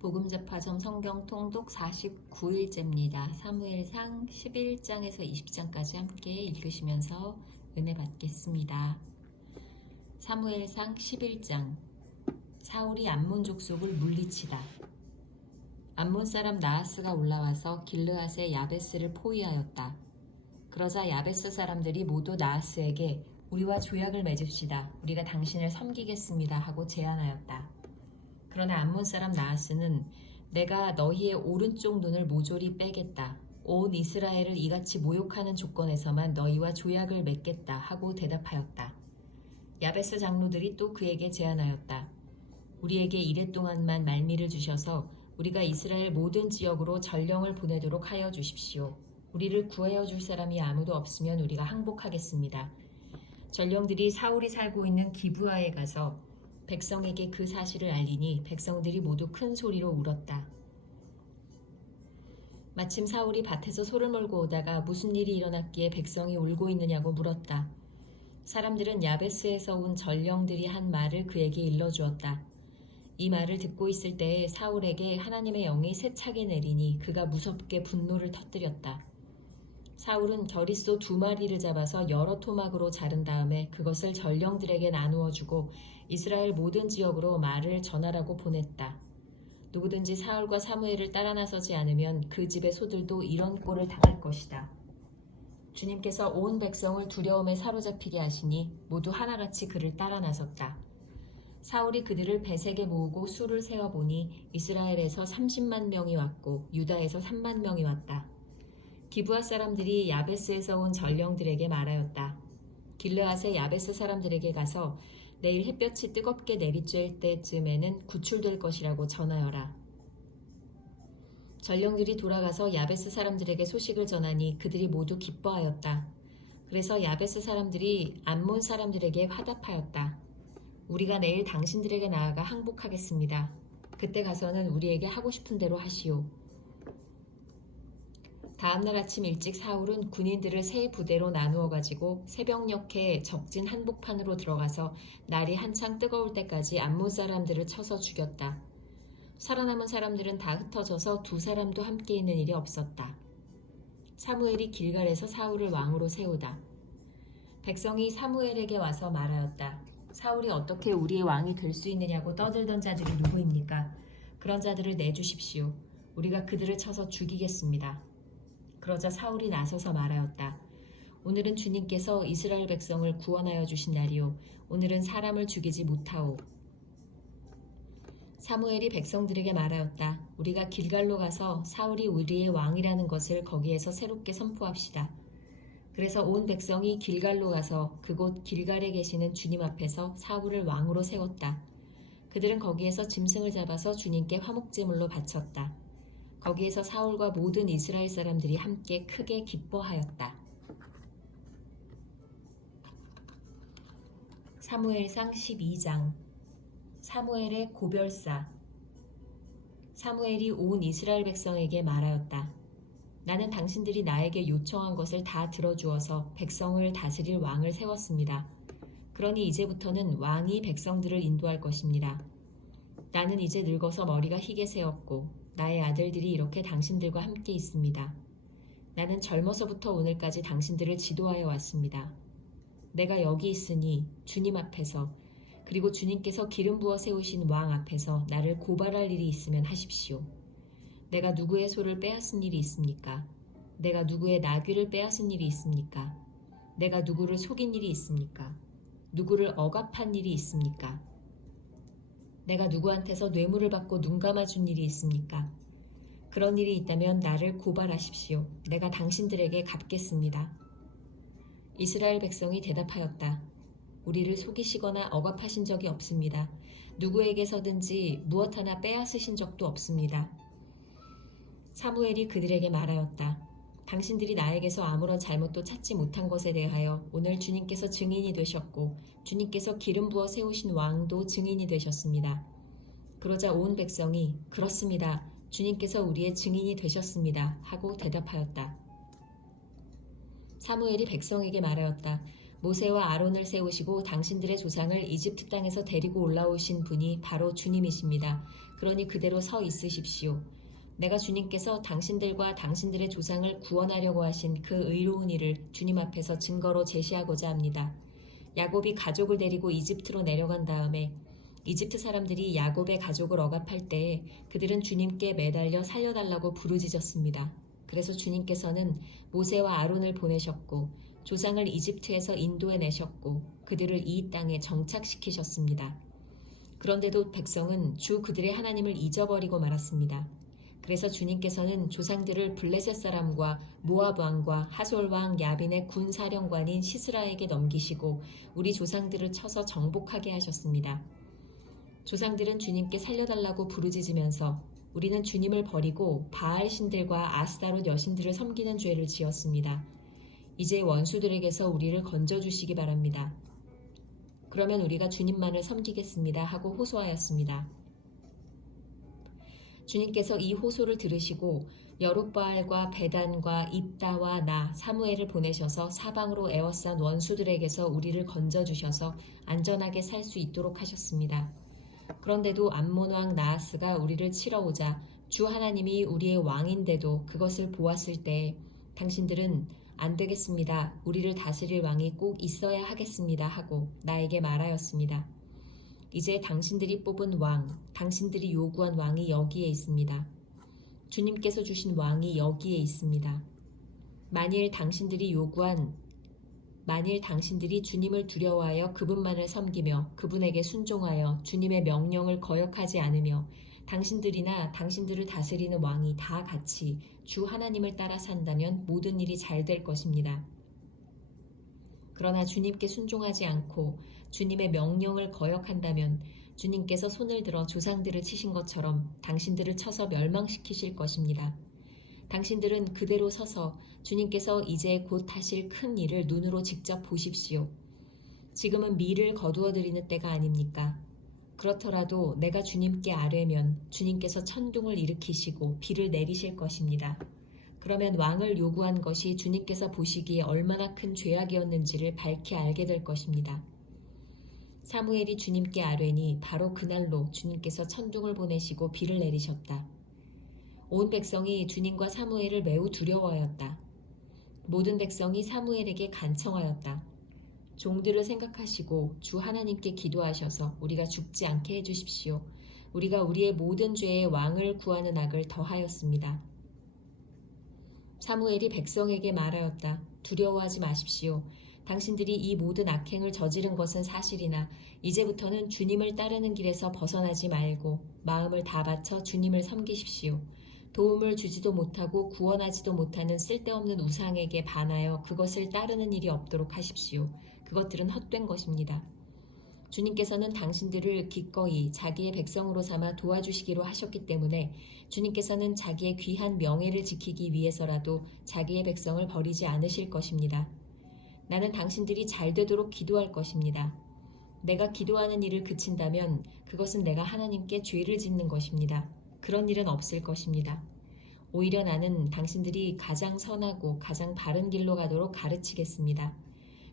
복음잡화점 성경 통독 49일째입니다. 사무엘상 11장에서 20장까지 함께 읽으시면서 은혜 받겠습니다. 사무엘상 11장. 사울이 암몬 족속을 물리치다. 암몬 사람 나하스가 올라와서 길르앗의 야베스를 포위하였다. 그러자 야베스 사람들이 모두 나하스에게 우리와 조약을 맺읍시다. 우리가 당신을 섬기겠습니다 하고 제안하였다. 그러나 암몬 사람 나하스는 내가 너희의 오른쪽 눈을 모조리 빼겠다. 온 이스라엘을 이같이 모욕하는 조건에서만 너희와 조약을 맺겠다 하고 대답하였다. 야베스 장로들이 또 그에게 제안하였다. 우리에게 이랫동안만 말미를 주셔서 우리가 이스라엘 모든 지역으로 전령을 보내도록 하여 주십시오. 우리를 구하여 줄 사람이 아무도 없으면 우리가 항복하겠습니다. 전령들이 사울이 살고 있는 기브아에 가서 백성에게 그 사실을 알리니 백성들이 모두 큰 소리로 울었다. 마침 사울이 밭에서 소를 몰고 오다가 무슨 일이 일어났기에 백성이 울고 있느냐고 물었다. 사람들은 야베스에서 온 전령들이 한 말을 그에게 일러주었다. 이 말을 듣고 있을 때에 사울에게 하나님의 영이 세차게 내리니 그가 무섭게 분노를 터뜨렸다. 사울은 겨릿소 2마리를 잡아서 여러 토막으로 자른 다음에 그것을 전령들에게 나누어 주고 이스라엘 모든 지역으로 말을 전하라고 보냈다. 누구든지 사울과 사무엘을 따라 나서지 않으면 그 집의 소들도 이런 꼴을 당할 것이다. 주님께서 온 백성을 두려움에 사로잡히게 하시니 모두 하나같이 그를 따라 나섰다. 사울이 그들을 베색에 모으고 수를 세어보니 이스라엘에서 30만 명이 왔고 유다에서 3만 명이 왔다. 기브아 사람들이 야베스에서 온 전령들에게 말하였다. 길르앗의 야베스 사람들에게 가서 내일 햇볕이 뜨겁게 내리쬐을 때쯤에는 구출될 것이라고 전하여라. 전령들이 돌아가서 야베스 사람들에게 소식을 전하니 그들이 모두 기뻐하였다. 그래서 야베스 사람들이 암몬 사람들에게 화답하였다. 우리가 내일 당신들에게 나아가 항복하겠습니다. 그때 가서는 우리에게 하고 싶은 대로 하시오. 다음날 아침 일찍 사울은 군인들을 세 부대로 나누어 가지고 새벽녘에 적진 한복판으로 들어가서 날이 한창 뜨거울 때까지 암몬 사람들을 쳐서 죽였다. 살아남은 사람들은 다 흩어져서 2사람도 함께 있는 일이 없었다. 사무엘이 길갈에서 사울을 왕으로 세우다. 백성이 사무엘에게 와서 말하였다. 사울이 어떻게 우리의 왕이 될 수 있느냐고 떠들던 자들이 누구입니까? 그런 자들을 내주십시오. 우리가 그들을 쳐서 죽이겠습니다. 그러자 사울이 나서서 말하였다. 오늘은 주님께서 이스라엘 백성을 구원하여 주신 날이요. 오늘은 사람을 죽이지 못하오. 사무엘이 백성들에게 말하였다. 우리가 길갈로 가서 사울이 우리의 왕이라는 것을 거기에서 새롭게 선포합시다. 그래서 온 백성이 길갈로 가서 그곳 길갈에 계시는 주님 앞에서 사울을 왕으로 세웠다. 그들은 거기에서 짐승을 잡아서 주님께 화목제물로 바쳤다. 거기에서 사울과 모든 이스라엘 사람들이 함께 크게 기뻐하였다. 사무엘상 12장. 사무엘의 고별사. 사무엘이 온 이스라엘 백성에게 말하였다. 나는 당신들이 나에게 요청한 것을 다 들어주어서 백성을 다스릴 왕을 세웠습니다. 그러니 이제부터는 왕이 백성들을 인도할 것입니다. 나는 이제 늙어서 머리가 희게 새었고 나의 아들들이 이렇게 당신들과 함께 있습니다. 나는 젊어서부터 오늘까지 당신들을 지도하여 왔습니다. 내가 여기 있으니 주님 앞에서 그리고 주님께서 기름 부어 세우신 왕 앞에서 나를 고발할 일이 있으면 하십시오. 내가 누구의 소를 빼앗은 일이 있습니까? 내가 누구의 나귀를 빼앗은 일이 있습니까? 내가 누구를 속인 일이 있습니까? 누구를 억압한 일이 있습니까? 내가 누구한테서 뇌물을 받고 눈 감아준 일이 있습니까? 그런 일이 있다면 나를 고발하십시오. 내가 당신들에게 갚겠습니다. 이스라엘 백성이 대답하였다. 우리를 속이시거나 억압하신 적이 없습니다. 누구에게서든지 무엇 하나 빼앗으신 적도 없습니다. 사무엘이 그들에게 말하였다. 당신들이 나에게서 아무런 잘못도 찾지 못한 것에 대하여 오늘 주님께서 증인이 되셨고 주님께서 기름 부어 세우신 왕도 증인이 되셨습니다. 그러자 온 백성이 그렇습니다. 주님께서 우리의 증인이 되셨습니다. 하고 대답하였다. 사무엘이 백성에게 말하였다. 모세와 아론을 세우시고 당신들의 조상을 이집트 땅에서 데리고 올라오신 분이 바로 주님이십니다. 그러니 그대로 서 있으십시오. 내가 주님께서 당신들과 당신들의 조상을 구원하려고 하신 그 의로운 일을 주님 앞에서 증거로 제시하고자 합니다. 야곱이 가족을 데리고 이집트로 내려간 다음에 이집트 사람들이 야곱의 가족을 억압할 때에 그들은 주님께 매달려 살려달라고 부르짖었습니다. 그래서 주님께서는 모세와 아론을 보내셨고 조상을 이집트에서 인도해내셨고 그들을 이 땅에 정착시키셨습니다. 그런데도 백성은 주 그들의 하나님을 잊어버리고 말았습니다. 그래서 주님께서는 조상들을 블레셋 사람과 모압 왕과 하솔 왕 야빈의 군 사령관인 시스라에게 넘기시고 우리 조상들을 쳐서 정복하게 하셨습니다. 조상들은 주님께 살려달라고 부르짖으면서 우리는 주님을 버리고 바알 신들과 아스다롯 여신들을 섬기는 죄를 지었습니다. 이제 원수들에게서 우리를 건져주시기 바랍니다. 그러면 우리가 주님만을 섬기겠습니다 하고 호소하였습니다. 주님께서 이 호소를 들으시고 여룹바알과 베단과 입다와 나 사무엘을 보내셔서 사방으로 에워싼 원수들에게서 우리를 건져주셔서 안전하게 살 수 있도록 하셨습니다. 그런데도 암몬 왕 나하스가 우리를 치러 오자 주 하나님이 우리의 왕인데도 그것을 보았을 때 당신들은 안 되겠습니다. 우리를 다스릴 왕이 꼭 있어야 하겠습니다 하고 나에게 말하였습니다. 이제 당신들이 뽑은 왕, 당신들이 요구한 왕이 여기에 있습니다. 주님께서 주신 왕이 여기에 있습니다. 만일 당신들이 주님을 두려워하여 그분만을 섬기며 그분에게 순종하여 주님의 명령을 거역하지 않으며 당신들이나 당신들을 다스리는 왕이 다 같이 주 하나님을 따라 산다면 모든 일이 잘 될 것입니다. 그러나 주님께 순종하지 않고 주님의 명령을 거역한다면 주님께서 손을 들어 조상들을 치신 것처럼 당신들을 쳐서 멸망시키실 것입니다. 당신들은 그대로 서서 주님께서 이제 곧 하실 큰 일을 눈으로 직접 보십시오. 지금은 밀을 거두어 드리는 때가 아닙니까? 그렇더라도 내가 주님께 아뢰면 주님께서 천둥을 일으키시고 비를 내리실 것입니다. 그러면 왕을 요구한 것이 주님께서 보시기에 얼마나 큰 죄악이었는지를 밝히 알게 될 것입니다. 사무엘이 주님께 아뢰니 바로 그날로 주님께서 천둥을 보내시고 비를 내리셨다. 온 백성이 주님과 사무엘을 매우 두려워하였다. 모든 백성이 사무엘에게 간청하였다. 종들을 생각하시고 주 하나님께 기도하셔서 우리가 죽지 않게 해주십시오. 우리가 우리의 모든 죄에 왕을 구하는 악을 더하였습니다. 사무엘이 백성에게 말하였다. 두려워하지 마십시오. 당신들이 이 모든 악행을 저지른 것은 사실이나 이제부터는 주님을 따르는 길에서 벗어나지 말고 마음을 다 바쳐 주님을 섬기십시오. 도움을 주지도 못하고 구원하지도 못하는 쓸데없는 우상에게 반하여 그것을 따르는 일이 없도록 하십시오. 그것들은 헛된 것입니다. 주님께서는 당신들을 기꺼이 자기의 백성으로 삼아 도와주시기로 하셨기 때문에 주님께서는 자기의 귀한 명예를 지키기 위해서라도 자기의 백성을 버리지 않으실 것입니다. 나는 당신들이 잘 되도록 기도할 것입니다. 내가 기도하는 일을 그친다면 그것은 내가 하나님께 죄를 짓는 것입니다. 그런 일은 없을 것입니다. 오히려 나는 당신들이 가장 선하고 가장 바른 길로 가도록 가르치겠습니다.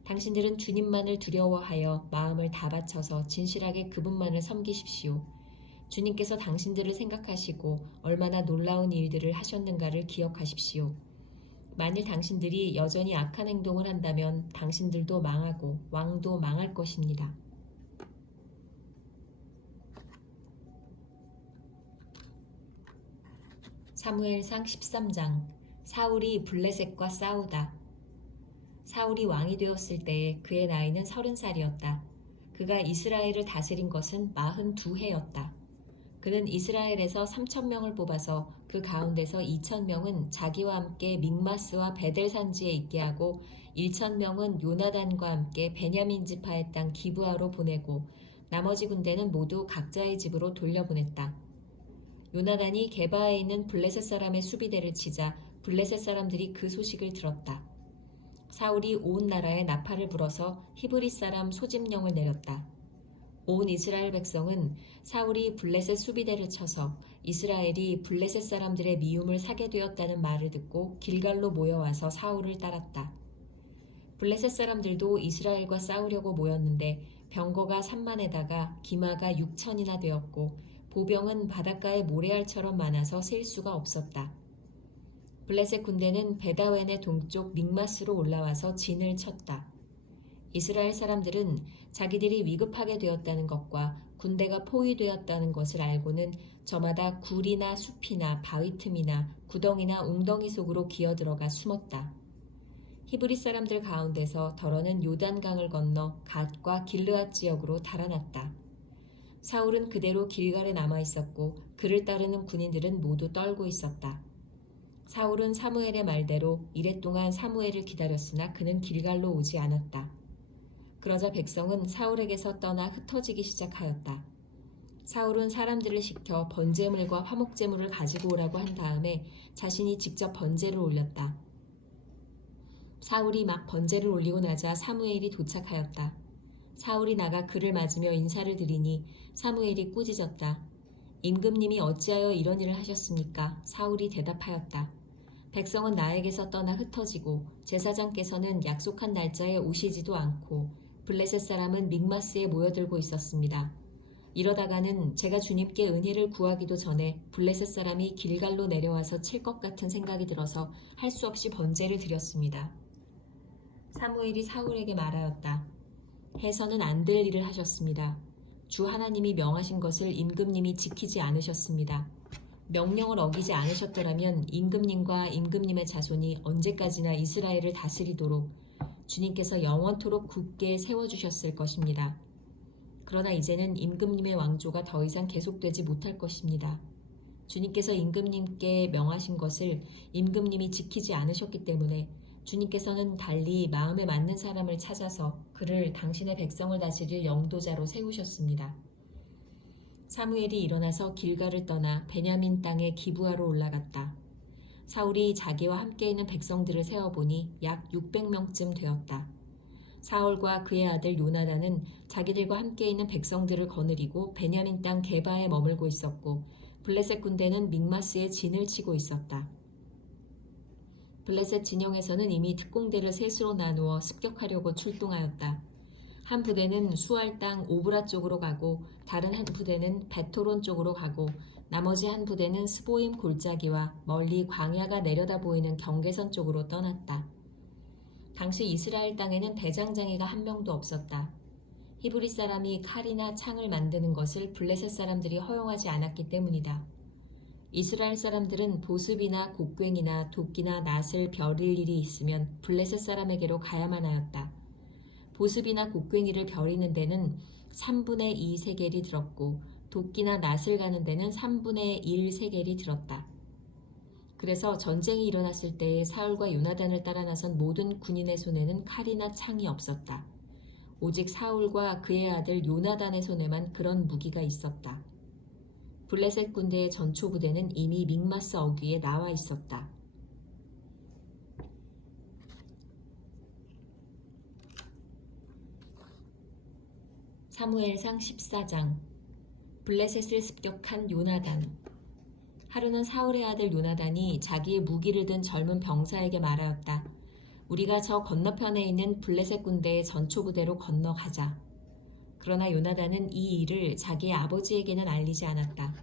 당신들은 주님만을 두려워하여 마음을 다 바쳐서 진실하게 그분만을 섬기십시오. 주님께서 당신들을 생각하시고 얼마나 놀라운 일들을 하셨는가를 기억하십시오. 만일 당신들이 여전히 악한 행동을 한다면 당신들도 망하고 왕도 망할 것입니다. 사무엘상 13장. 사울이 블레셋과 싸우다. 사울이 왕이 되었을 때에 그의 나이는 30살이었다. 그가 이스라엘을 다스린 것은 42해였다. 그는 이스라엘에서 3,000명을 뽑아서 그 가운데서 2,000명은 자기와 함께 믹마스와 베델 산지에 있게 하고 1,000명은 요나단과 함께 베냐민 지파의 땅 기브아로 보내고 나머지 군대는 모두 각자의 집으로 돌려보냈다. 요나단이 게바에 있는 블레셋 사람의 수비대를 치자 블레셋 사람들이 그 소식을 들었다. 사울이 온 나라에 나팔을 불어서 히브리 사람 소집령을 내렸다. 온 이스라엘 백성은 사울이 블레셋 수비대를 쳐서 이스라엘이 블레셋 사람들의 미움을 사게 되었다는 말을 듣고 길갈로 모여와서 사울을 따랐다. 블레셋 사람들도 이스라엘과 싸우려고 모였는데 병거가 3만에다가 기마가 6천이나 되었고 보병은 바닷가의 모래알처럼 많아서 셀 수가 없었다. 블레셋 군대는 베다웬의 동쪽 믹마스로 올라와서 진을 쳤다. 이스라엘 사람들은 자기들이 위급하게 되었다는 것과 군대가 포위되었다는 것을 알고는 저마다 굴이나 숲이나 바위 틈이나 구덩이나 웅덩이 속으로 기어들어가 숨었다. 히브리 사람들 가운데서 더러는 요단강을 건너 갓과 길르앗 지역으로 달아났다. 사울은 그대로 길갈에 남아 있었고 그를 따르는 군인들은 모두 떨고 있었다. 사울은 사무엘의 말대로 이랫동안 사무엘을 기다렸으나 그는 길갈로 오지 않았다. 그러자 백성은 사울에게서 떠나 흩어지기 시작하였다. 사울은 사람들을 시켜 번제물과 화목제물을 가지고 오라고 한 다음에 자신이 직접 번제를 올렸다. 사울이 막 번제를 올리고 나자 사무엘이 도착하였다. 사울이 나가 그를 맞으며 인사를 드리니 사무엘이 꾸짖었다. 임금님이 어찌하여 이런 일을 하셨습니까? 사울이 대답하였다. 백성은 나에게서 떠나 흩어지고 제사장께서는 약속한 날짜에 오시지도 않고 블레셋 사람은 믹마스에 모여들고 있었습니다. 이러다가는 제가 주님께 은혜를 구하기도 전에 블레셋 사람이 길갈로 내려와서 칠 것 같은 생각이 들어서 할 수 없이 번제를 드렸습니다. 사무엘이 사울에게 말하였다. 해서는 안 될 일을 하셨습니다. 주 하나님이 명하신 것을 임금님이 지키지 않으셨습니다. 명령을 어기지 않으셨더라면 임금님과 임금님의 자손이 언제까지나 이스라엘을 다스리도록 주님께서 영원토록 굳게 세워주셨을 것입니다. 그러나 이제는 임금님의 왕조가 더 이상 계속되지 못할 것입니다. 주님께서 임금님께 명하신 것을 임금님이 지키지 않으셨기 때문에 주님께서는 달리 마음에 맞는 사람을 찾아서 그를 당신의 백성을 다스릴 영도자로 세우셨습니다. 사무엘이 일어나서 길갈을 떠나 베냐민 땅에 기브아로 올라갔다. 사울이 자기와 함께 있는 백성들을 세어보니 약 600명쯤 되었다. 사울과 그의 아들 요나단은 자기들과 함께 있는 백성들을 거느리고 베냐민 땅 게바에 머물고 있었고 블레셋 군대는 믹마스에 진을 치고 있었다. 블레셋 진영에서는 이미 특공대를 셋으로 나누어 습격하려고 출동하였다. 한 부대는 수알 땅 오브라 쪽으로 가고 다른 한 부대는 베토론 쪽으로 가고 나머지 한 부대는 스보임 골짜기와 멀리 광야가 내려다 보이는 경계선 쪽으로 떠났다. 당시 이스라엘 땅에는 대장장이가 한 명도 없었다. 히브리 사람이 칼이나 창을 만드는 것을 블레셋 사람들이 허용하지 않았기 때문이다. 이스라엘 사람들은 보습이나 곡괭이나 도끼나 낫을 벼릴 일이 있으면 블레셋 사람에게로 가야만 하였다. 보습이나 곡괭이를 벼리는 데는 3분의 2 세겔이 들었고 도끼나 낫을 가는 데는 3분의 1 세겔이 들었다. 그래서 전쟁이 일어났을 때에 사울과 요나단을 따라 나선 모든 군인의 손에는 칼이나 창이 없었다. 오직 사울과 그의 아들 요나단의 손에만 그런 무기가 있었다. 블레셋 군대의 전초 부대는 이미 믹마스 어귀에 나와 있었다. 사무엘상 14장. 블레셋을 습격한 요나단. 하루는 사울의 아들 요나단이 자기의 무기를 든 젊은 병사에게 말하였다. 우리가 저 건너편에 있는 블레셋 군대의 전초 부대로 건너가자. 그러나 요나단은 이 일을 자기의 아버지에게는 알리지 않았다.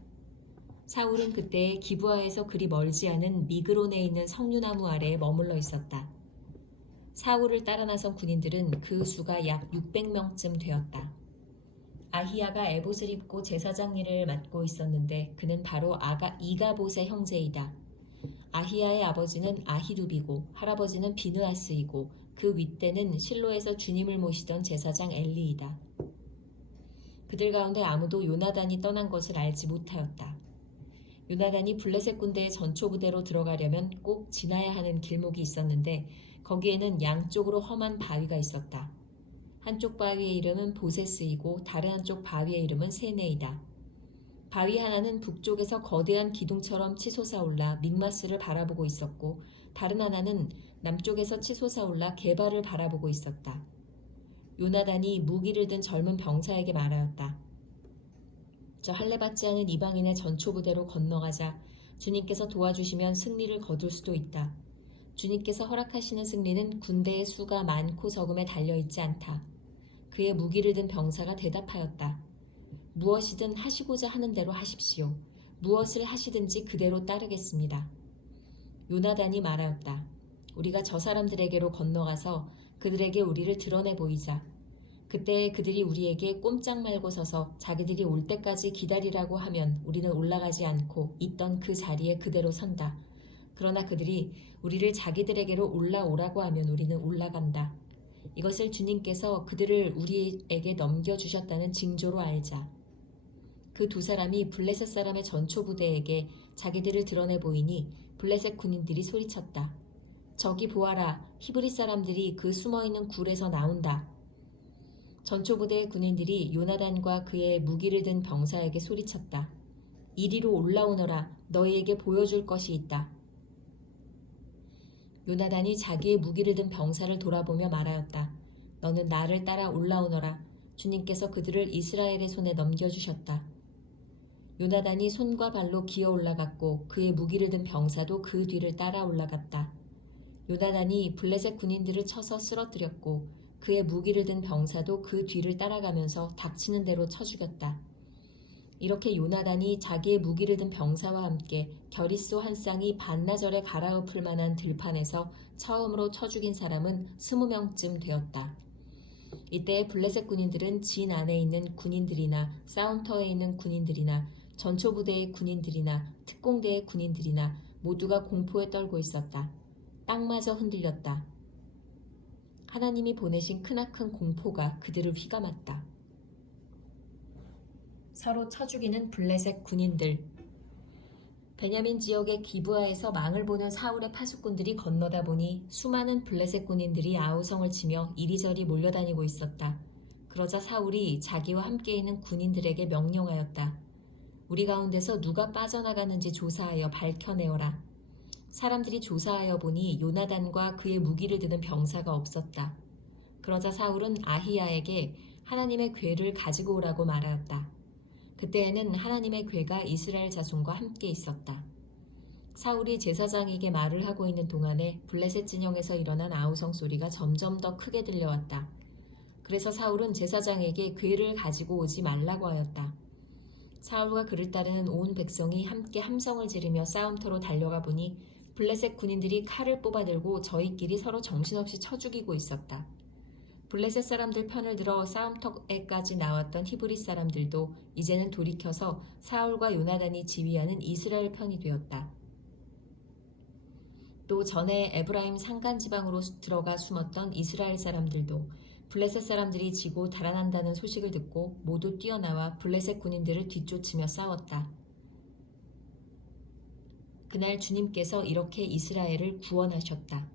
사울은 그때 기브아에서 그리 멀지 않은 미그론에 있는 석류나무 아래에 머물러 있었다. 사울을 따라 나선 군인들은 그 수가 약 600명쯤 되었다. 아히야가 에봇을 입고 제사장 일을 맡고 있었는데 그는 바로 이가봇의 형제이다. 아히야의 아버지는 아히두비고 할아버지는 비느하스이고 그 윗대는 실로에서 주님을 모시던 제사장 엘리이다. 그들 가운데 아무도 요나단이 떠난 것을 알지 못하였다. 요나단이 블레셋 군대의 전초 부대로 들어가려면 꼭 지나야 하는 길목이 있었는데 거기에는 양쪽으로 험한 바위가 있었다. 한쪽 바위의 이름은 보세스이고 다른 한쪽 바위의 이름은 세네이다. 바위 하나는 북쪽에서 거대한 기둥처럼 치솟아올라 믹마스를 바라보고 있었고 다른 하나는 남쪽에서 치솟아올라 게바를 바라보고 있었다. 요나단이 무기를 든 젊은 병사에게 말하였다. 저 할례받지 않은 이방인의 전초 부대로 건너가자. 주님께서 도와주시면 승리를 거둘 수도 있다. 주님께서 허락하시는 승리는 군대의 수가 많고 적음에 달려있지 않다. 그의 무기를 든 병사가 대답하였다. 무엇이든 하시고자 하는 대로 하십시오. 무엇을 하시든지 그대로 따르겠습니다. 요나단이 말하였다. 우리가 저 사람들에게로 건너가서 그들에게 우리를 드러내 보이자. 그때 그들이 우리에게 꼼짝 말고 서서 자기들이 올 때까지 기다리라고 하면 우리는 올라가지 않고 있던 그 자리에 그대로 선다. 그러나 그들이 우리를 자기들에게로 올라오라고 하면 우리는 올라간다. 이것을 주님께서 그들을 우리에게 넘겨주셨다는 징조로 알자. 그 두 사람이 블레셋 사람의 전초 부대에게 자기들을 드러내 보이니 블레셋 군인들이 소리쳤다. 저기 보아라, 히브리 사람들이 그 숨어있는 굴에서 나온다. 전초 부대의 군인들이 요나단과 그의 무기를 든 병사에게 소리쳤다. 이리로 올라오너라, 너희에게 보여줄 것이 있다. 요나단이 자기의 무기를 든 병사를 돌아보며 말하였다. 너는 나를 따라 올라오너라. 주님께서 그들을 이스라엘의 손에 넘겨주셨다. 요나단이 손과 발로 기어 올라갔고 그의 무기를 든 병사도 그 뒤를 따라 올라갔다. 요나단이 블레셋 군인들을 쳐서 쓰러뜨렸고 그의 무기를 든 병사도 그 뒤를 따라가면서 닥치는 대로 쳐 죽였다. 이렇게 요나단이 자기의 무기를 든 병사와 함께 겨릿소 한 쌍이 반나절에 갈아엎을 만한 들판에서 처음으로 쳐 죽인 사람은 20명쯤 되었다. 이때 블레셋 군인들은 진 안에 있는 군인들이나 싸움터에 있는 군인들이나 전초부대의 군인들이나 특공대의 군인들이나 모두가 공포에 떨고 있었다. 땅마저 흔들렸다. 하나님이 보내신 크나큰 공포가 그들을 휘감았다. 서로 쳐 죽이는 블레셋 군인들. 베냐민 지역의 기브아에서 망을 보는 사울의 파수꾼들이 건너다 보니 수많은 블레셋 군인들이 아우성을 치며 이리저리 몰려다니고 있었다. 그러자 사울이 자기와 함께 있는 군인들에게 명령하였다. 우리 가운데서 누가 빠져나가는지 조사하여 밝혀내어라. 사람들이 조사하여 보니 요나단과 그의 무기를 드는 병사가 없었다. 그러자 사울은 아히야에게 하나님의 궤를 가지고 오라고 말하였다. 그때에는 하나님의 궤가 이스라엘 자손과 함께 있었다. 사울이 제사장에게 말을 하고 있는 동안에 블레셋 진영에서 일어난 아우성 소리가 점점 더 크게 들려왔다. 그래서 사울은 제사장에게 궤를 가지고 오지 말라고 하였다. 사울과 그를 따르는 온 백성이 함께 함성을 지르며 싸움터로 달려가 보니 블레셋 군인들이 칼을 뽑아들고 저희끼리 서로 정신없이 쳐 죽이고 있었다. 블레셋 사람들 편을 들어 싸움터에까지 나왔던 히브리 사람들도 이제는 돌이켜서 사울과 요나단이 지휘하는 이스라엘 편이 되었다. 또 전에 에브라임 산간지방으로 들어가 숨었던 이스라엘 사람들도 블레셋 사람들이 지고 달아난다는 소식을 듣고 모두 뛰어나와 블레셋 군인들을 뒤쫓으며 싸웠다. 그날 주님께서 이렇게 이스라엘을 구원하셨다.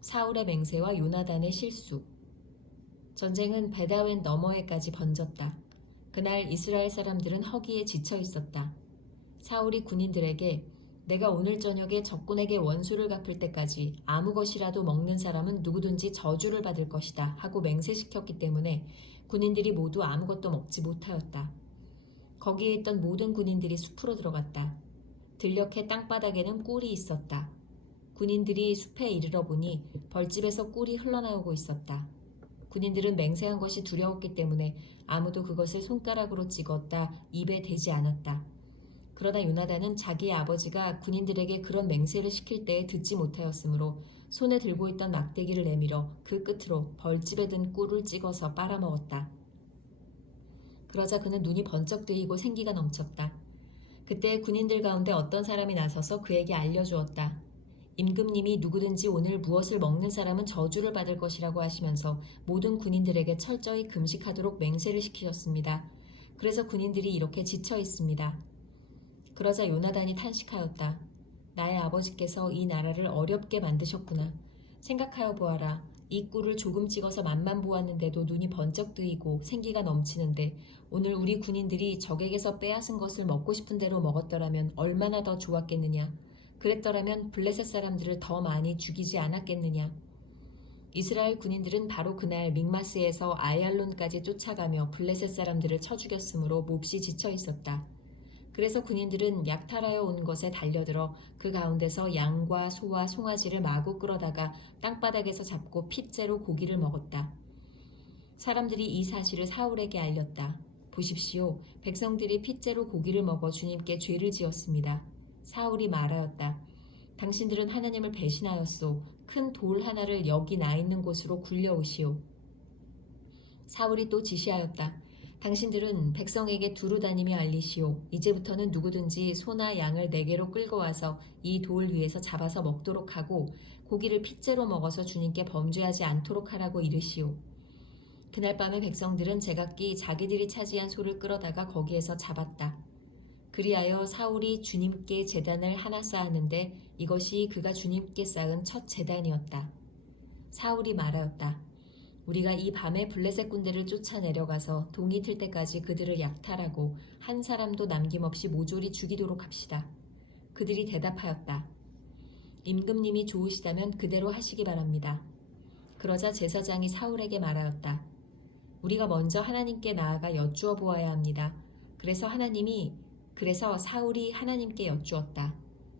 사울의 맹세와 요나단의 실수. 전쟁은 베다웬 너머에까지 번졌다. 그날 이스라엘 사람들은 허기에 지쳐 있었다. 사울이 군인들에게 내가 오늘 저녁에 적군에게 원수를 갚을 때까지 아무 것이라도 먹는 사람은 누구든지 저주를 받을 것이다 하고 맹세시켰기 때문에 군인들이 모두 아무것도 먹지 못하였다. 거기에 있던 모든 군인들이 숲으로 들어갔다. 들녘의 땅바닥에는 꿀이 있었다. 군인들이 숲에 이르러 보니 벌집에서 꿀이 흘러나오고 있었다. 군인들은 맹세한 것이 두려웠기 때문에 아무도 그것을 손가락으로 찍었다 입에 대지 않았다. 그러나 요나단은 자기의 아버지가 군인들에게 그런 맹세를 시킬 때에 듣지 못하였으므로 손에 들고 있던 막대기를 내밀어 그 끝으로 벌집에 든 꿀을 찍어서 빨아먹었다. 그러자 그는 눈이 번쩍 뜨이고 생기가 넘쳤다. 그때 군인들 가운데 어떤 사람이 나서서 그에게 알려주었다. 임금님이 누구든지 오늘 무엇을 먹는 사람은 저주를 받을 것이라고 하시면서 모든 군인들에게 철저히 금식하도록 맹세를 시키셨습니다. 그래서 군인들이 이렇게 지쳐 있습니다. 그러자 요나단이 탄식하였다. 나의 아버지께서 이 나라를 어렵게 만드셨구나. 생각하여 보아라. 이 꿀을 조금 찍어서 맛만 보았는데도 눈이 번쩍 뜨이고 생기가 넘치는데 오늘 우리 군인들이 적에게서 빼앗은 것을 먹고 싶은 대로 먹었더라면 얼마나 더 좋았겠느냐. 그랬더라면 블레셋 사람들을 더 많이 죽이지 않았겠느냐. 이스라엘 군인들은 바로 그날 믹마스에서 아얄론까지 쫓아가며 블레셋 사람들을 쳐 죽였으므로 몹시 지쳐 있었다. 그래서 군인들은 약탈하여 온 것에 달려들어 그 가운데서 양과 소와 송아지를 마구 끌어다가 땅바닥에서 잡고 핏째로 고기를 먹었다. 사람들이 이 사실을 사울에게 알렸다. 보십시오. 백성들이 핏째로 고기를 먹어 주님께 죄를 지었습니다. 사울이 말하였다. 당신들은 하나님을 배신하였소. 큰 돌 하나를 여기 나 있는 곳으로 굴려오시오. 사울이 또 지시하였다. 당신들은 백성에게 두루 다니며 알리시오. 이제부터는 누구든지 소나 양을 내게로 끌고 와서 이 돌 위에서 잡아서 먹도록 하고 고기를 핏째로 먹어서 주님께 범죄하지 않도록 하라고 이르시오. 그날 밤에 백성들은 제각기 자기들이 차지한 소를 끌어다가 거기에서 잡았다. 그리하여 사울이 주님께 제단을 하나 쌓았는데 이것이 그가 주님께 쌓은 첫 제단이었다. 사울이 말하였다. 우리가 이 밤에 블레셋 군대를 쫓아내려가서 동이 틀 때까지 그들을 약탈하고 한 사람도 남김없이 모조리 죽이도록 합시다. 그들이 대답하였다. 임금님이 좋으시다면 그대로 하시기 바랍니다. 그러자 제사장이 사울에게 말하였다. 우리가 먼저 하나님께 나아가 여쭈어 보아야 합니다. 그래서 사울이 하나님께 여쭈었다.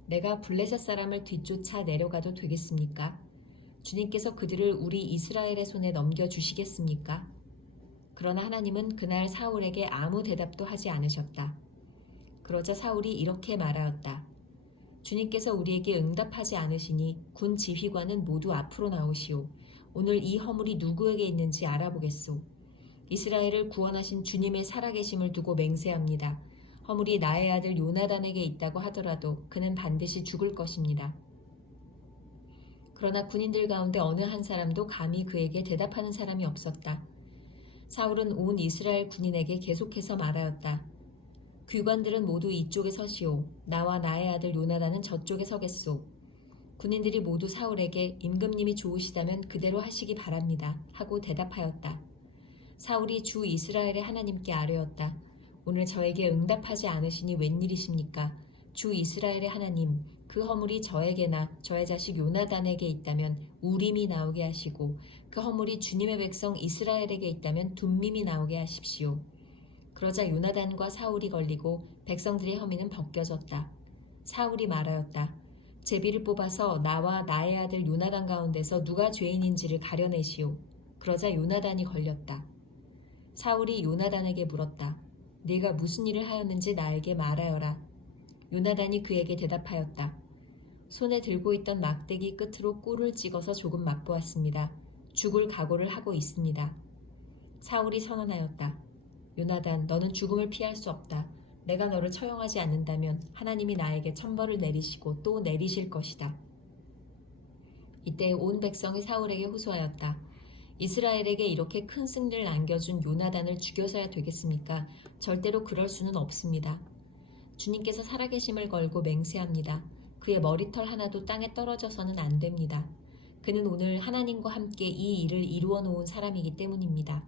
내가 블레셋 사람을 뒤쫓아 내려가도 되겠습니까? 주님께서 그들을 우리 이스라엘의 손에 넘겨주시겠습니까? 그러나 하나님은 그날 사울에게 아무 대답도 하지 않으셨다. 그러자 사울이 이렇게 말하였다. 주님께서 우리에게 응답하지 않으시니 군 지휘관은 모두 앞으로 나오시오. 오늘 이 허물이 누구에게 있는지 알아보겠소. 이스라엘을 구원하신 주님의 살아계심을 두고 맹세합니다. 허물이 나의 아들 요나단에게 있다고 하더라도 그는 반드시 죽을 것입니다. 그러나 군인들 가운데 어느 한 사람도 감히 그에게 대답하는 사람이 없었다. 사울은 온 이스라엘 군인에게 계속해서 말하였다. 귀관들은 모두 이쪽에 서시오. 나와 나의 아들 요나단은 저쪽에 서겠소. 군인들이 모두 사울에게 임금님이 좋으시다면 그대로 하시기 바랍니다. 하고 대답하였다. 사울이 주 이스라엘의 하나님께 아뢰었다. 오늘 저에게 응답하지 않으시니 웬일이십니까? 주 이스라엘의 하나님, 그 허물이 저에게나 저의 자식 요나단에게 있다면 우림이 나오게 하시고 그 허물이 주님의 백성 이스라엘에게 있다면 둠밈이 나오게 하십시오. 그러자 요나단과 사울이 걸리고 백성들의 혐의는 벗겨졌다. 사울이 말하였다. 제비를 뽑아서 나와 나의 아들 요나단 가운데서 누가 죄인인지를 가려내시오. 그러자 요나단이 걸렸다. 사울이 요나단에게 물었다. 네가 무슨 일을 하였는지 나에게 말하여라. 요나단이 그에게 대답하였다. 손에 들고 있던 막대기 끝으로 꿀을 찍어서 조금 맛보았습니다. 죽을 각오를 하고 있습니다. 사울이 선언하였다. 요나단, 너는 죽음을 피할 수 없다. 내가 너를 처형하지 않는다면 하나님이 나에게 천벌을 내리시고 또 내리실 것이다. 이때 온 백성이 사울에게 호소하였다. 이스라엘에게 이렇게 큰 승리를 안겨준 요나단을 죽여서야 되겠습니까? 절대로 그럴 수는 없습니다. 주님께서 살아계심을 걸고 맹세합니다. 그의 머리털 하나도 땅에 떨어져서는 안 됩니다. 그는 오늘 하나님과 함께 이 일을 이루어 놓은 사람이기 때문입니다.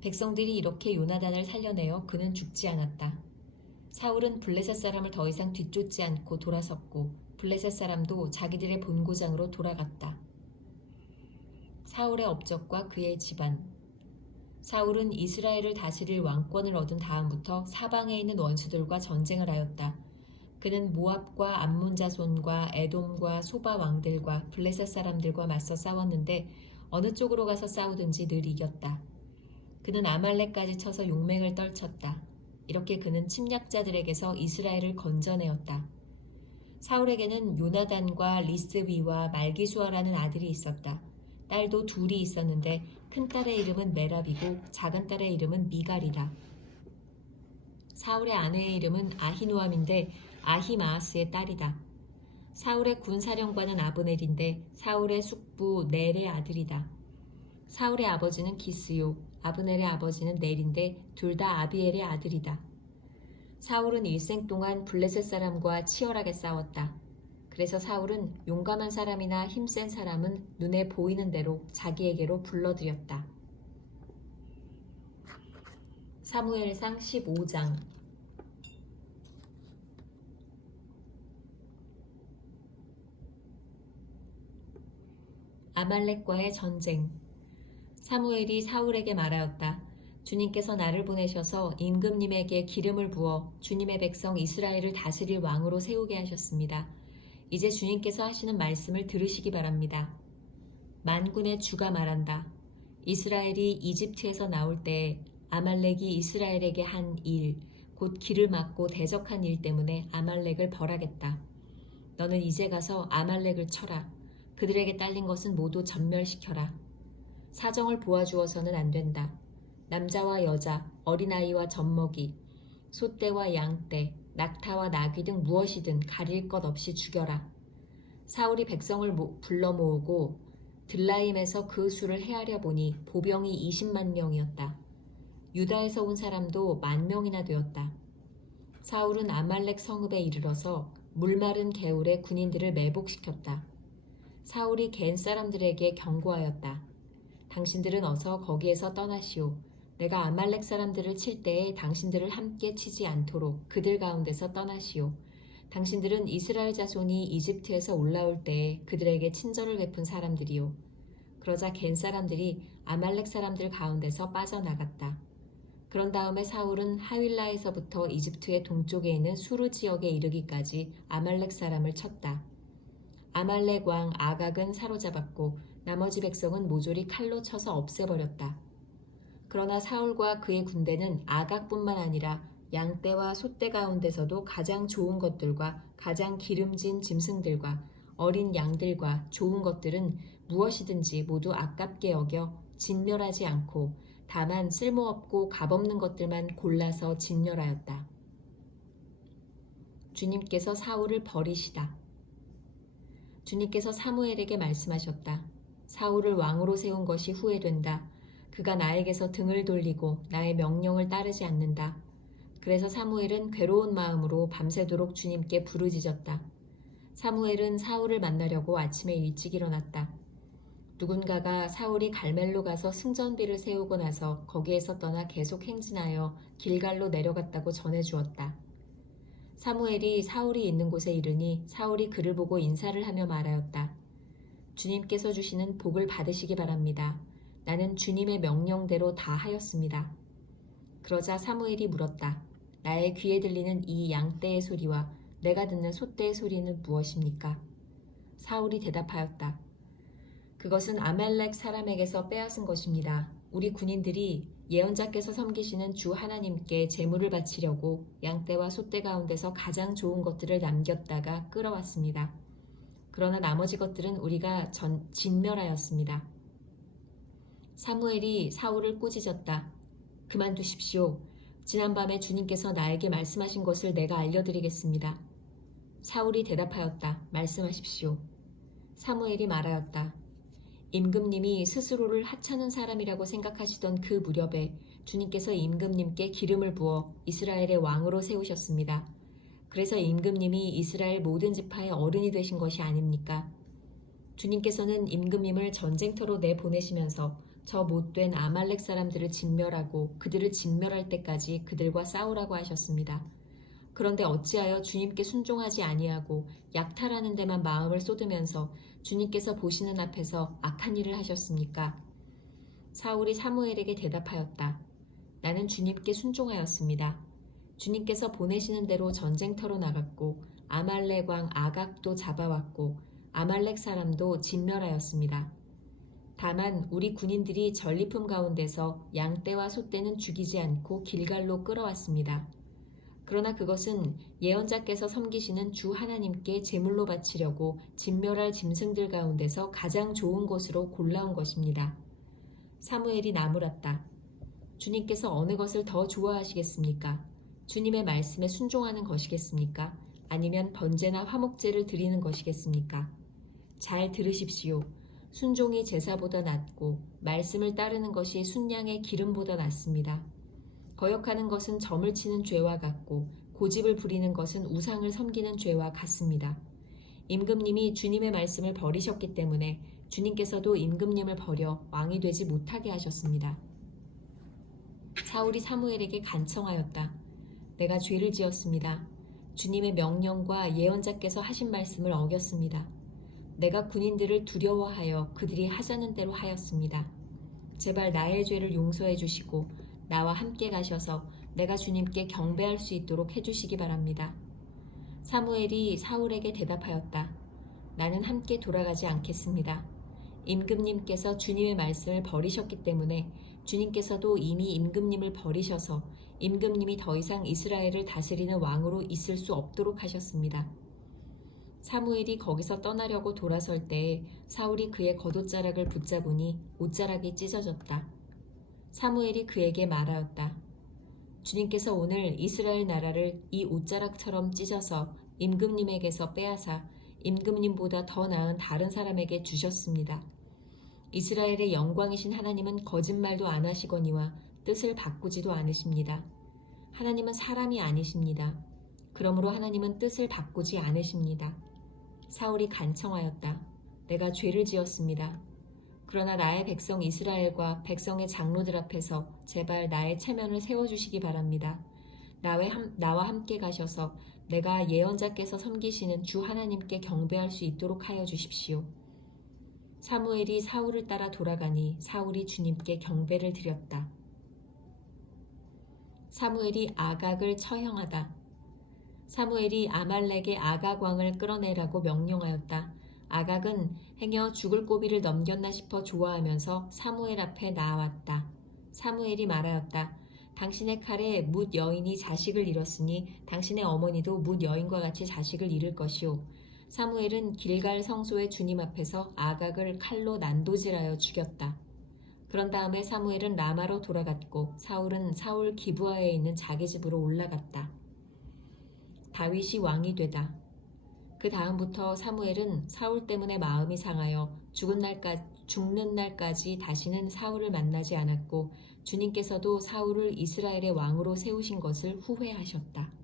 백성들이 이렇게 요나단을 살려내어 그는 죽지 않았다. 사울은 블레셋 사람을 더 이상 뒤쫓지 않고 돌아섰고 블레셋 사람도 자기들의 본고장으로 돌아갔다. 사울의 업적과 그의 집안. 사울은 이스라엘을 다스릴 왕권을 얻은 다음부터 사방에 있는 원수들과 전쟁을 하였다. 그는 모압과 암몬 자손과 에돔과 소바 왕들과 블레셋 사람들과 맞서 싸웠는데 어느 쪽으로 가서 싸우든지 늘 이겼다. 그는 아말렉까지 쳐서 용맹을 떨쳤다. 이렇게 그는 침략자들에게서 이스라엘을 건져내었다. 사울에게는 요나단과 리스위와 말기수아라는 아들이 있었다. 딸도 둘이 있었는데 큰 딸의 이름은 메랍이고 작은 딸의 이름은 미갈이다. 사울의 아내의 이름은 아히노암인데 아히마아스의 딸이다. 사울의 군사령관은 아브넬인데 사울의 숙부 넬의 아들이다. 사울의 아버지는 기스요, 아브넬의 아버지는 넬인데 둘 다 아비엘의 아들이다. 사울은 일생 동안 블레셋 사람과 치열하게 싸웠다. 그래서 사울은 용감한 사람이나 힘센 사람은 눈에 보이는 대로 자기에게로 불러들였다. 사무엘상 15장. 아말렉과의 전쟁. 사무엘이 사울에게 말하였다. 주님께서 나를 보내셔서 임금님에게 기름을 부어 주님의 백성 이스라엘을 다스릴 왕으로 세우게 하셨습니다. 이제 주님께서 하시는 말씀을 들으시기 바랍니다. 만군의 주가 말한다. 이스라엘이 이집트에서 나올 때 아말렉이 이스라엘에게 한 일, 곧 길을 막고 대적한 일 때문에 아말렉을 벌하겠다. 너는 이제 가서 아말렉을 쳐라. 그들에게 딸린 것은 모두 전멸시켜라. 사정을 보아주어서는 안 된다. 남자와 여자, 어린아이와 젖먹이, 소떼와 양떼, 낙타와 나귀 등 무엇이든 가릴 것 없이 죽여라. 사울이 백성을 불러 모으고 들라임에서 그 수를 헤아려 보니 보병이 20만 명이었다. 유다에서 온 사람도 10,000명이나 되었다. 사울은 아말렉 성읍에 이르러서 물마른 개울에 군인들을 매복시켰다. 사울이 겐 사람들에게 경고하였다. 당신들은 어서 거기에서 떠나시오. 내가 아말렉 사람들을 칠 때에 당신들을 함께 치지 않도록 그들 가운데서 떠나시오. 당신들은 이스라엘 자손이 이집트에서 올라올 때에 그들에게 친절을 베푼 사람들이요. 그러자 겐 사람들이 아말렉 사람들 가운데서 빠져나갔다. 그런 다음에 사울은 하윌라에서부터 이집트의 동쪽에 있는 수르 지역에 이르기까지 아말렉 사람을 쳤다. 아말렉 왕 아각은 사로잡았고 나머지 백성은 모조리 칼로 쳐서 없애버렸다. 그러나 사울과 그의 군대는 아각뿐만 아니라 양떼와 소떼 가운데서도 가장 좋은 것들과 가장 기름진 짐승들과 어린 양들과 좋은 것들은 무엇이든지 모두 아깝게 여겨 진멸하지 않고 다만 쓸모없고 값없는 것들만 골라서 진멸하였다. 주님께서 사울을 버리시다. 주님께서 사무엘에게 말씀하셨다. 사울을 왕으로 세운 것이 후회된다. 그가 나에게서 등을 돌리고 나의 명령을 따르지 않는다. 그래서 사무엘은 괴로운 마음으로 밤새도록 주님께 부르짖었다. 사무엘은 사울을 만나려고 아침에 일찍 일어났다. 누군가가 사울이 갈멜로 가서 승전비를 세우고 나서 거기에서 떠나 계속 행진하여 길갈로 내려갔다고 전해주었다. 사무엘이 사울이 있는 곳에 이르니 사울이 그를 보고 인사를 하며 말하였다. 주님께서 주시는 복을 받으시기 바랍니다. 나는 주님의 명령대로 다 하였습니다. 그러자 사무엘이 물었다. 나의 귀에 들리는 이 양떼의 소리와 내가 듣는 소떼의 소리는 무엇입니까? 사울이 대답하였다. 그것은 아말렉 사람에게서 빼앗은 것입니다. 우리 군인들이 예언자께서 섬기시는 주 하나님께 제물을 바치려고 양떼와 소떼 가운데서 가장 좋은 것들을 남겼다가 끌어왔습니다. 그러나 나머지 것들은 우리가 진멸하였습니다. 사무엘이 사울을 꾸짖었다. 그만두십시오. 지난밤에 주님께서 나에게 말씀하신 것을 내가 알려드리겠습니다. 사울이 대답하였다. 말씀하십시오. 사무엘이 말하였다. 임금님이 스스로를 하찮은 사람이라고 생각하시던 그 무렵에 주님께서 임금님께 기름을 부어 이스라엘의 왕으로 세우셨습니다. 그래서 임금님이 이스라엘 모든 지파의 어른이 되신 것이 아닙니까? 주님께서는 임금님을 전쟁터로 내보내시면서 저 못된 아말렉 사람들을 진멸하고 그들을 진멸할 때까지 그들과 싸우라고 하셨습니다. 그런데 어찌하여 주님께 순종하지 아니하고 약탈하는 데만 마음을 쏟으면서 주님께서 보시는 앞에서 악한 일을 하셨습니까? 사울이 사무엘에게 대답하였다. 나는 주님께 순종하였습니다. 주님께서 보내시는 대로 전쟁터로 나갔고 아말렉 왕 아각도 잡아왔고 아말렉 사람도 진멸하였습니다. 다만 우리 군인들이 전리품 가운데서 양떼와 소떼는 죽이지 않고 길갈로 끌어왔습니다. 그러나 그것은 예언자께서 섬기시는 주 하나님께 제물로 바치려고 진멸할 짐승들 가운데서 가장 좋은 것으로 골라온 것입니다. 사무엘이 나무랐다. 주님께서 어느 것을 더 좋아하시겠습니까? 주님의 말씀에 순종하는 것이겠습니까? 아니면 번제나 화목제를 드리는 것이겠습니까? 잘 들으십시오. 순종이 제사보다 낫고 말씀을 따르는 것이 순양의 기름보다 낫습니다. 거역하는 것은 점을 치는 죄와 같고 고집을 부리는 것은 우상을 섬기는 죄와 같습니다. 임금님이 주님의 말씀을 버리셨기 때문에 주님께서도 임금님을 버려 왕이 되지 못하게 하셨습니다. 사울이 사무엘에게 간청하였다. 내가 죄를 지었습니다. 주님의 명령과 예언자께서 하신 말씀을 어겼습니다. 내가 군인들을 두려워하여 그들이 하자는 대로 하였습니다. 제발 나의 죄를 용서해 주시고 나와 함께 가셔서 내가 주님께 경배할 수 있도록 해주시기 바랍니다. 사무엘이 사울에게 대답하였다. 나는 함께 돌아가지 않겠습니다. 임금님께서 주님의 말씀을 버리셨기 때문에 주님께서도 이미 임금님을 버리셔서 임금님이 더 이상 이스라엘을 다스리는 왕으로 있을 수 없도록 하셨습니다. 사무엘이 거기서 떠나려고 돌아설 때에 사울이 그의 겉옷자락을 붙잡으니 옷자락이 찢어졌다. 사무엘이 그에게 말하였다. 주님께서 오늘 이스라엘 나라를 이 옷자락처럼 찢어서 임금님에게서 빼앗아 임금님보다 더 나은 다른 사람에게 주셨습니다. 이스라엘의 영광이신 하나님은 거짓말도 안 하시거니와 뜻을 바꾸지도 않으십니다. 하나님은 사람이 아니십니다. 그러므로 하나님은 뜻을 바꾸지 않으십니다. 사울이 간청하였다. 내가 죄를 지었습니다. 그러나 나의 백성 이스라엘과 백성의 장로들 앞에서 제발 나의 체면을 세워주시기 바랍니다. 나와 함께 가셔서 내가 예언자께서 섬기시는 주 하나님께 경배할 수 있도록 하여 주십시오. 사무엘이 사울을 따라 돌아가니 사울이 주님께 경배를 드렸다. 사무엘이 아각을 처형하다. 사무엘이 아말렉의 아각 왕을 끌어내라고 명령하였다. 아각은 행여 죽을 고비를 넘겼나 싶어 좋아하면서 사무엘 앞에 나아왔다. 사무엘이 말하였다. 당신의 칼에 뭇 여인이 자식을 잃었으니 당신의 어머니도 뭇 여인과 같이 자식을 잃을 것이오. 사무엘은 길갈 성소의 주님 앞에서 아각을 칼로 난도질하여 죽였다. 그런 다음에 사무엘은 라마로 돌아갔고 사울은 사울 기브아에 있는 자기 집으로 올라갔다. 다윗이 왕이 되다. 그 다음부터 사무엘은 사울 때문에 마음이 상하여 죽는 날까지 다시는 사울을 만나지 않았고 주님께서도 사울을 이스라엘의 왕으로 세우신 것을 후회하셨다.